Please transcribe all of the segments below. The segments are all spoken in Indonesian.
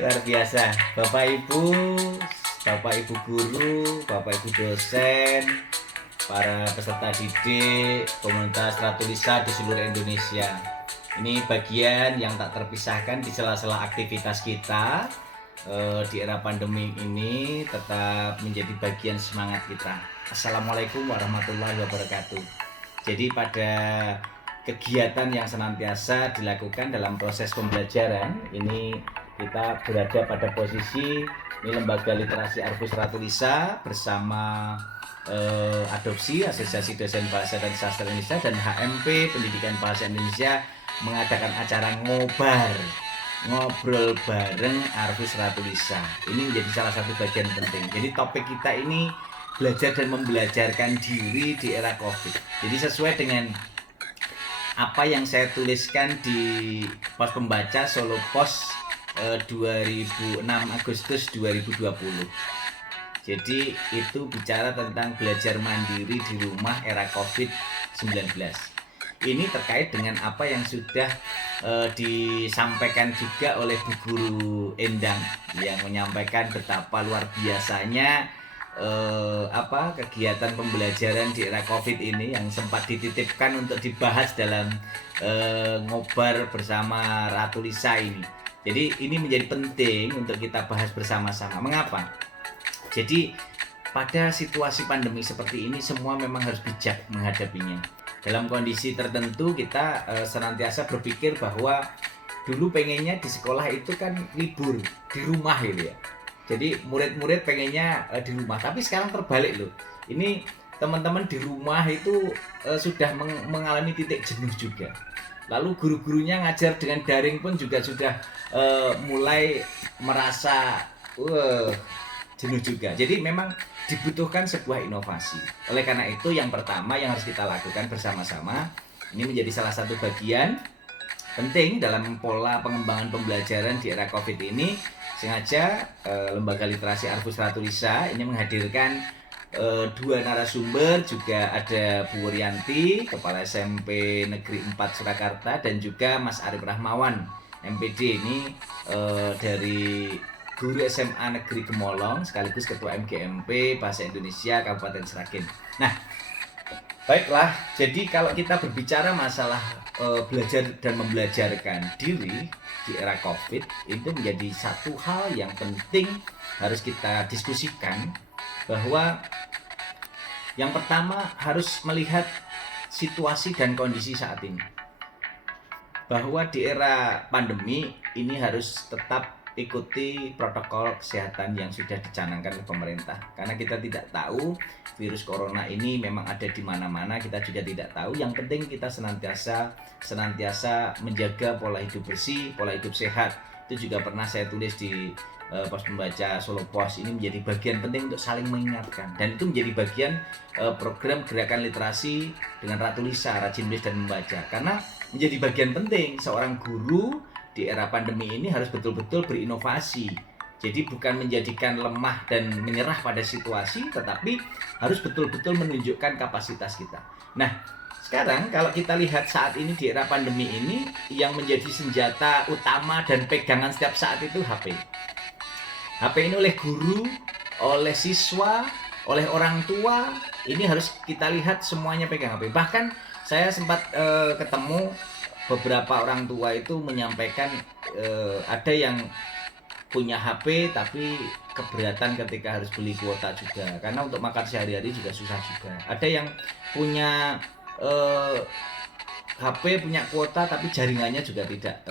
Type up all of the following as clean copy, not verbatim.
Luar biasa, Bapak Ibu guru, Bapak Ibu dosen, para peserta didik, komunitas Ratulisa di seluruh Indonesia. Ini bagian yang tak terpisahkan di sela-sela aktivitas kita di era pandemi ini tetap menjadi bagian semangat kita. Assalamualaikum warahmatullahi wabarakatuh. Jadi pada kegiatan yang senantiasa dilakukan dalam proses pembelajaran ini kita berada pada posisi ini Lembaga Literasi Arvus Ratulisa bersama Adopsi Asosiasi Dosen Bahasa dan Sastra Indonesia dan HMP Pendidikan Bahasa Indonesia mengadakan acara ngobrol bareng Arvus Ratulisa. Ini menjadi salah satu bagian penting. Jadi topik kita ini belajar dan membelajarkan diri di era COVID. Jadi sesuai dengan apa yang saya tuliskan di pos pembaca Solo Pos 2006 Agustus 2020. Jadi itu bicara tentang belajar mandiri di rumah era COVID-19. Ini terkait dengan apa yang sudah disampaikan juga oleh Bu Guru Endang yang menyampaikan betapa luar biasanya kegiatan pembelajaran di era COVID ini yang sempat dititipkan untuk dibahas dalam ngobar bersama Ratulisa ini. Jadi ini menjadi penting untuk kita bahas bersama-sama. Mengapa? Jadi pada situasi pandemi seperti ini semua memang harus bijak menghadapinya. Dalam kondisi tertentu kita senantiasa berpikir bahwa dulu pengennya di sekolah itu kan libur di rumah gitu ya. Jadi murid-murid pengennya di rumah, tapi sekarang terbalik loh. Ini teman-teman di rumah itu sudah mengalami titik jenuh juga. Lalu guru-gurunya ngajar dengan daring pun juga sudah mulai merasa jenuh juga. Jadi memang dibutuhkan sebuah inovasi. Oleh karena itu yang pertama yang harus kita lakukan bersama-sama, ini menjadi salah satu bagian penting dalam pola pengembangan pembelajaran di era COVID ini. Sengaja Lembaga Literasi Arvus Ratulisa ini menghadirkan dua narasumber, juga ada Bu Wuryanti, Kepala SMP Negeri 4 Surakarta, dan juga Mas Arif Rahmawan, MPD ini dari Guru SMA Negeri Gemolong sekaligus Ketua MGMP Bahasa Indonesia Kabupaten Sragen. Nah, baiklah, jadi kalau kita berbicara masalah belajar dan membelajarkan diri di era COVID, itu menjadi satu hal yang penting harus kita diskusikan, bahwa yang pertama harus melihat situasi dan kondisi saat ini. Bahwa di era pandemi ini harus tetap ikuti protokol kesehatan yang sudah dicanangkan oleh pemerintah. Karena kita tidak tahu virus corona ini memang ada di mana-mana, kita juga tidak tahu. Yang penting kita senantiasa menjaga pola hidup bersih, pola hidup sehat. Itu juga pernah saya tulis di pos pembaca Solo Pos. Ini menjadi bagian penting untuk saling mengingatkan, dan itu menjadi bagian program gerakan literasi dengan Ratulisa, rajin menulis dan membaca. Karena menjadi bagian penting seorang guru di era pandemi ini harus betul-betul berinovasi. Jadi bukan menjadikan lemah dan menyerah pada situasi, tetapi harus betul-betul menunjukkan kapasitas kita. Nah, sekarang kalau kita lihat saat ini di era pandemi ini, yang menjadi senjata utama dan pegangan setiap saat itu HP. HP ini oleh guru, oleh siswa, oleh orang tua, ini harus kita lihat semuanya pegang HP. Bahkan saya sempat ketemu beberapa orang tua itu menyampaikan ada yang punya HP tapi keberatan ketika harus beli kuota juga, karena untuk makan sehari-hari juga susah juga. Ada yang punya HP, punya kuota tapi jaringannya juga tidak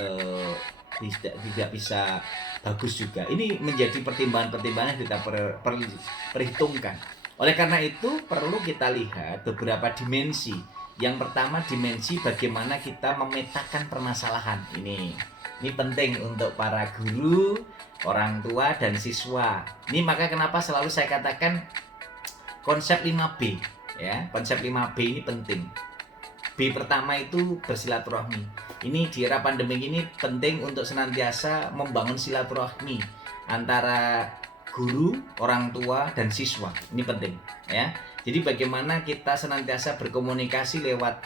bisa bagus juga. Ini menjadi pertimbangan-pertimbangan yang kita perhitungkan. Oleh karena itu perlu kita lihat beberapa dimensi. Yang pertama, dimensi bagaimana kita memetakan permasalahan. Ini penting untuk para guru, orang tua, dan siswa. Ini maka kenapa selalu saya katakan konsep 5B ya. Konsep 5B ini penting. B pertama itu bersilaturahmi. Ini di era pandemi ini penting untuk senantiasa membangun silaturahmi antara guru, orang tua, dan siswa. Ini penting ya. Jadi bagaimana kita senantiasa berkomunikasi lewat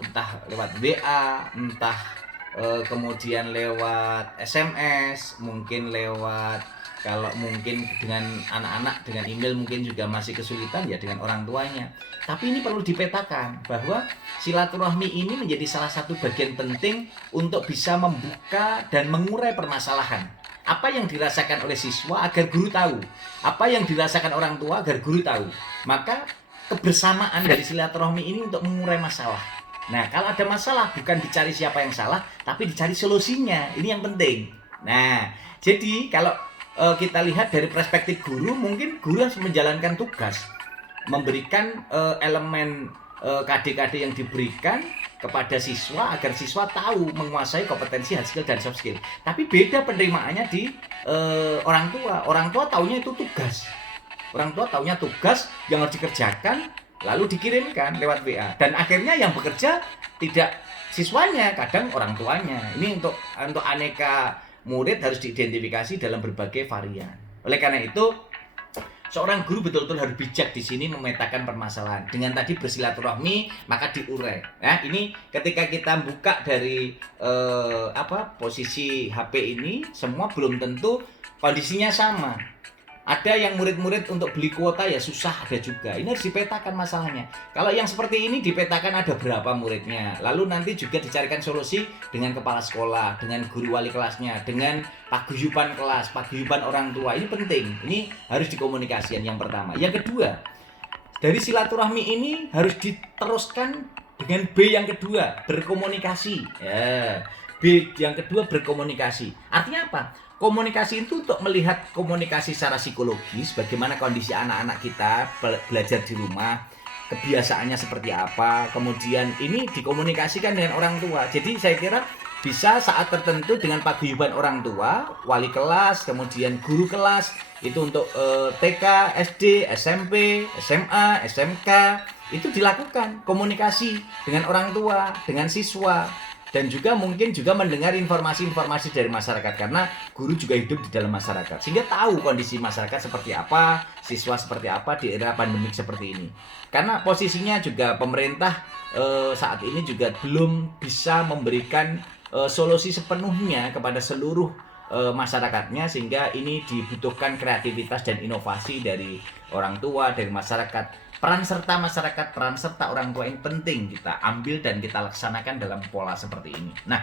entah lewat WA, entah kemudian lewat SMS, mungkin lewat, kalau mungkin dengan anak-anak dengan email mungkin juga masih kesulitan ya dengan orang tuanya. Tapi ini perlu dipetakan bahwa silaturahmi ini menjadi salah satu bagian penting untuk bisa membuka dan mengurai permasalahan. Apa yang dirasakan oleh siswa agar guru tahu, apa yang dirasakan orang tua agar guru tahu. Maka kebersamaan dari silaturahmi ini untuk mengurai masalah. Nah, kalau ada masalah bukan dicari siapa yang salah, tapi dicari solusinya. Ini yang penting. Nah, jadi kalau kita lihat dari perspektif guru, mungkin guru harus menjalankan tugas, memberikan elemen KD-KD yang diberikan kepada siswa agar siswa tahu menguasai kompetensi hard skill dan soft skill. Tapi beda penerimaannya di orang tua. Orang tua taunya itu tugas. Orang tua taunya tugas yang harus dikerjakan lalu dikirimkan lewat WA, dan akhirnya yang bekerja tidak siswanya, kadang orang tuanya. Ini untuk aneka murid harus diidentifikasi dalam berbagai varian. Oleh karena itu, seorang guru betul-betul harus bijak di sini memetakan permasalahan. Dengan tadi bersilaturahmi, maka diurai. Nah, ini ketika kita buka dari posisi HP ini, semua belum tentu kondisinya sama. Ada yang murid-murid untuk beli kuota ya susah, ada juga. Ini harus dipetakan masalahnya. Kalau yang seperti ini dipetakan ada berapa muridnya. Lalu nanti juga dicarikan solusi dengan kepala sekolah, dengan guru wali kelasnya, dengan paguyuban kelas, paguyuban orang tua. Ini penting. Ini harus dikomunikasikan yang pertama. Yang kedua, dari silaturahmi ini harus diteruskan dengan B yang kedua, berkomunikasi. Ya. B yang kedua, berkomunikasi. Artinya apa? Komunikasi itu untuk melihat komunikasi secara psikologis, bagaimana kondisi anak-anak kita belajar di rumah, kebiasaannya seperti apa, kemudian ini dikomunikasikan dengan orang tua. Jadi saya kira bisa saat tertentu dengan paguyuban orang tua, wali kelas, kemudian guru kelas, itu untuk TK, SD, SMP, SMA, SMK, itu dilakukan komunikasi dengan orang tua, dengan siswa. Dan juga mungkin juga mendengar informasi-informasi dari masyarakat, karena guru juga hidup di dalam masyarakat, sehingga tahu kondisi masyarakat seperti apa, siswa seperti apa di era pandemik seperti ini. Karena posisinya juga pemerintah saat ini juga belum bisa memberikan solusi sepenuhnya kepada seluruh masyarakatnya, sehingga ini dibutuhkan kreativitas dan inovasi dari orang tua, dari masyarakat. Peran serta masyarakat, peran serta orang tua yang penting kita ambil dan kita laksanakan dalam pola seperti ini. Nah,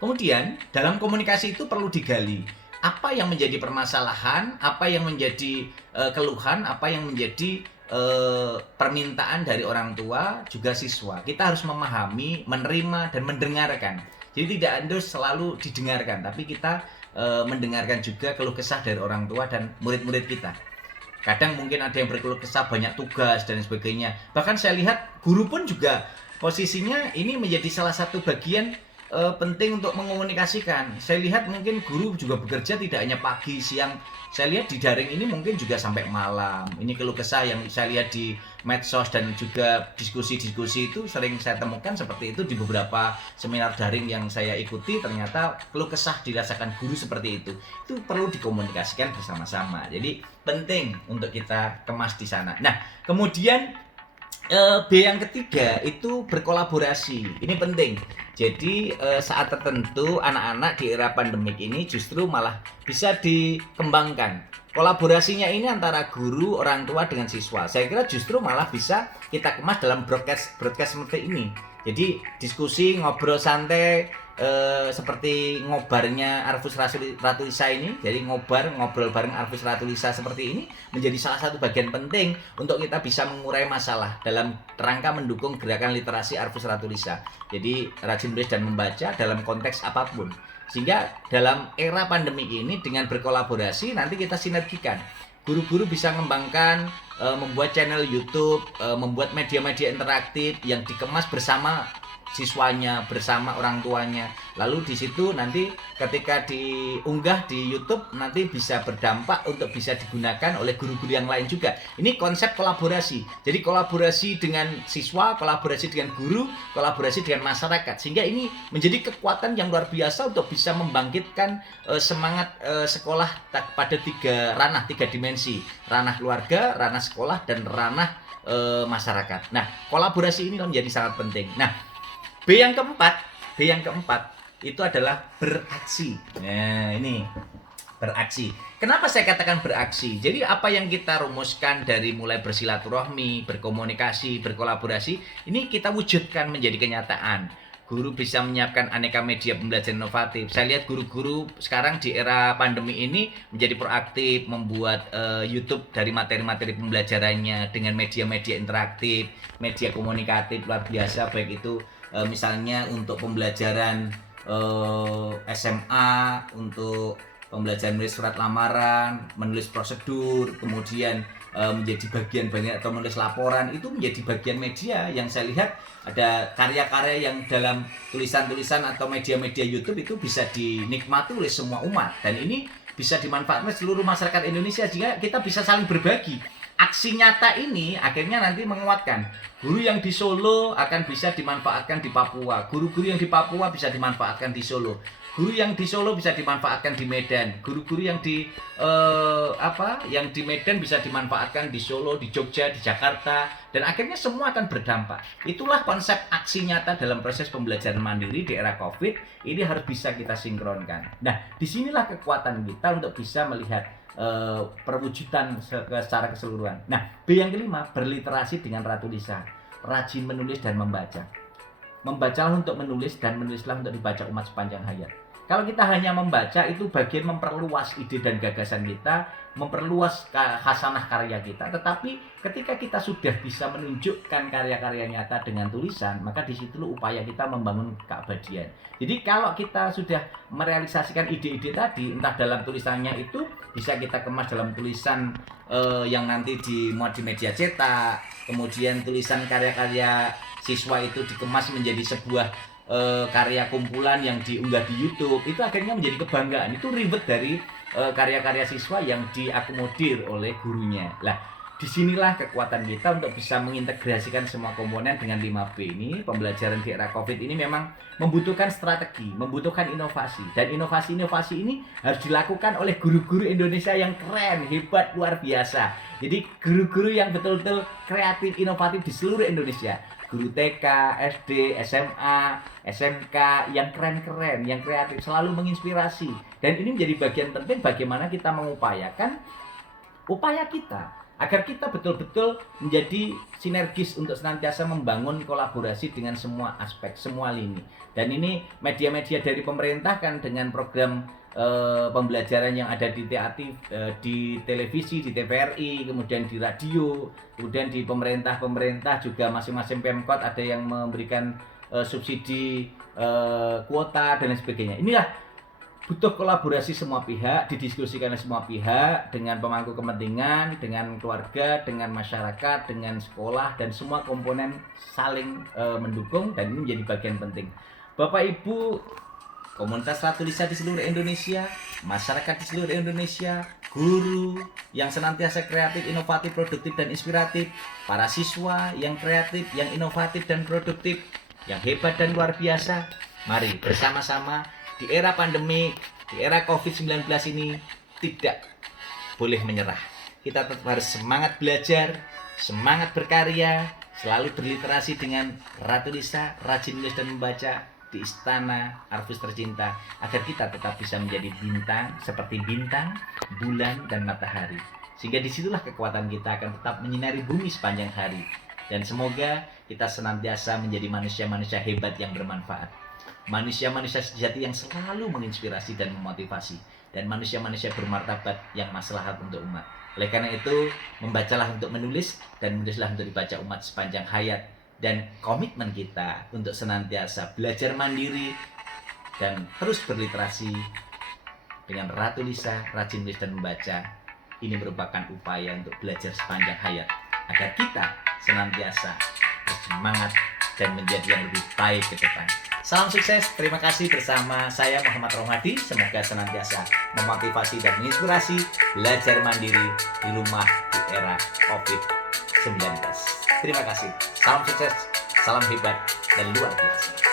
kemudian dalam komunikasi itu perlu digali apa yang menjadi permasalahan, apa yang menjadi keluhan, apa yang menjadi permintaan dari orang tua juga siswa. Kita harus memahami, menerima, dan mendengarkan. Jadi tidak harus selalu didengarkan, tapi kita mendengarkan juga keluh kesah dari orang tua dan murid-murid kita. Kadang mungkin ada yang berkeluh kesah banyak tugas dan sebagainya. Bahkan saya lihat guru pun juga posisinya ini menjadi salah satu bagian penting untuk mengomunikasikan. Saya lihat mungkin guru juga bekerja tidak hanya pagi, siang. Saya lihat di daring ini mungkin juga sampai malam. Ini keluh kesah yang saya lihat di medsos dan juga diskusi-diskusi itu sering saya temukan seperti itu di beberapa seminar daring yang saya ikuti. Ternyata keluh kesah dirasakan guru seperti itu. Itu perlu dikomunikasikan bersama-sama. Jadi penting untuk kita kemas di sana. Nah, kemudian B yang ketiga itu berkolaborasi. Ini penting. Jadi saat tertentu anak-anak di era pandemik ini justru malah bisa dikembangkan. Kolaborasinya ini antara guru, orang tua dengan siswa. Saya kira justru malah bisa kita kemas dalam broadcast seperti ini. Jadi diskusi, ngobrol santai, seperti ngobarnya Arfus Ratulisa ini. Jadi ngobrol bareng Arfus Ratulisa seperti ini menjadi salah satu bagian penting untuk kita bisa mengurai masalah dalam rangka mendukung gerakan literasi Arfus Ratulisa. Jadi rajin menulis dan membaca dalam konteks apapun. Sehingga dalam era pandemi ini dengan berkolaborasi nanti kita sinergikan. Guru-guru bisa mengembangkan, membuat channel YouTube, membuat media-media interaktif yang dikemas bersama siswanya, bersama orang tuanya. Lalu di situ nanti ketika diunggah di YouTube nanti bisa berdampak untuk bisa digunakan oleh guru-guru yang lain juga. Ini konsep kolaborasi. Jadi kolaborasi dengan siswa, kolaborasi dengan guru, kolaborasi dengan masyarakat. Sehingga ini menjadi kekuatan yang luar biasa untuk bisa membangkitkan semangat sekolah pada tiga dimensi. Ranah keluarga, ranah sekolah, dan ranah masyarakat. Nah, kolaborasi ini menjadi sangat penting. Nah, B yang keempat, itu adalah beraksi. Nah, ini beraksi. Kenapa saya katakan beraksi? Jadi apa yang kita rumuskan dari mulai bersilaturahmi, berkomunikasi, berkolaborasi, ini kita wujudkan menjadi kenyataan. Guru bisa menyiapkan aneka media pembelajaran inovatif. Saya lihat guru-guru sekarang di era pandemi ini menjadi proaktif, membuat YouTube dari materi-materi pembelajarannya dengan media-media interaktif, media komunikatif luar biasa, baik itu misalnya untuk pembelajaran SMA, untuk pembelajaran menulis surat lamaran, menulis prosedur, kemudian menjadi bagian banyak atau menulis laporan, itu menjadi bagian media yang saya lihat ada karya-karya yang dalam tulisan-tulisan atau media-media YouTube itu bisa dinikmati oleh semua umat, dan ini bisa dimanfaatkan seluruh masyarakat Indonesia jika kita bisa saling berbagi. Aksi nyata ini akhirnya nanti menguatkan. Guru yang di Solo akan bisa dimanfaatkan di Papua, guru-guru yang di Papua bisa dimanfaatkan di Solo, guru yang di Solo bisa dimanfaatkan di Medan, guru-guru yang di Medan bisa dimanfaatkan di Solo, di Jogja, di Jakarta, dan akhirnya semua akan berdampak. Itulah konsep aksi nyata dalam proses pembelajaran mandiri di era COVID. Ini harus bisa kita sinkronkan. Nah, disinilah kekuatan kita untuk bisa melihat perwujudan secara keseluruhan. Nah, B yang kelima, berliterasi dengan Ratu Lisa, rajin menulis dan membaca. Membacalah untuk menulis dan menulislah untuk dibaca umat sepanjang hayat. Kalau kita hanya membaca, itu bagian memperluas ide dan gagasan kita, memperluas khasanah karya kita. Tetapi ketika kita sudah bisa menunjukkan karya-karya nyata dengan tulisan, maka disitulah upaya kita membangun keabadian. Jadi kalau kita sudah merealisasikan ide-ide tadi, entah dalam tulisannya itu bisa kita kemas dalam tulisan yang nanti dimuat di media cetak, kemudian tulisan karya-karya siswa itu dikemas menjadi sebuah karya kumpulan yang diunggah di YouTube, itu akhirnya menjadi kebanggaan. Itu ribet dari karya-karya siswa yang diakomodir oleh gurunya. Lah, disinilah kekuatan kita untuk bisa mengintegrasikan semua komponen dengan 5B ini. Pembelajaran di era COVID ini memang membutuhkan strategi, membutuhkan inovasi. Dan inovasi-inovasi ini harus dilakukan oleh guru-guru Indonesia yang keren, hebat, luar biasa. Jadi guru-guru yang betul-betul kreatif, inovatif di seluruh Indonesia. Guru TK, SD, SMA, SMK yang keren-keren, yang kreatif, selalu menginspirasi. Dan ini menjadi bagian penting bagaimana kita mengupayakan upaya kita agar kita betul-betul menjadi sinergis untuk senantiasa membangun kolaborasi dengan semua aspek, semua lini. Dan ini media-media dari pemerintah kan dengan program pembelajaran yang ada di di televisi, di TVRI, kemudian di radio, kemudian di pemerintah juga masing-masing Pemkot ada yang memberikan subsidi kuota dan lain sebagainya. Inilah butuh kolaborasi semua pihak, didiskusikan oleh semua pihak dengan pemangku kepentingan, dengan keluarga, dengan masyarakat, dengan sekolah, dan semua komponen saling mendukung, dan ini menjadi bagian penting. Bapak Ibu, komunitas Ratu Lisa di seluruh Indonesia, masyarakat di seluruh Indonesia, guru yang senantiasa kreatif, inovatif, produktif, dan inspiratif, para siswa yang kreatif, yang inovatif, dan produktif, yang hebat dan luar biasa, mari bersama-sama di era pandemi, di era COVID-19 ini tidak boleh menyerah. Kita tetap harus semangat belajar, semangat berkarya, selalu berliterasi dengan Ratu Lisa, rajin menulis dan membaca di Istana Arvus tercinta, agar kita tetap bisa menjadi bintang seperti bintang, bulan, dan matahari. Sehingga disitulah kekuatan kita akan tetap menyinari bumi sepanjang hari. Dan semoga kita senantiasa menjadi manusia-manusia hebat yang bermanfaat. Manusia-manusia sejati yang selalu menginspirasi dan memotivasi. Dan manusia-manusia bermartabat yang maslahat untuk umat. Oleh karena itu, membacalah untuk menulis dan menulislah untuk dibaca umat sepanjang hayat. Dan komitmen kita untuk senantiasa belajar mandiri dan terus berliterasi dengan Ratu Lisa, rajin menulis dan membaca, ini merupakan upaya untuk belajar sepanjang hayat agar kita senantiasa bersemangat dan menjadi yang lebih baik ke depan. Salam sukses, terima kasih bersama saya Muhammad Rohmadi. Semoga senantiasa memotivasi dan menginspirasi belajar mandiri di rumah di era COVID-19. Terima kasih. Salam sukses, salam hebat, dan luar biasa.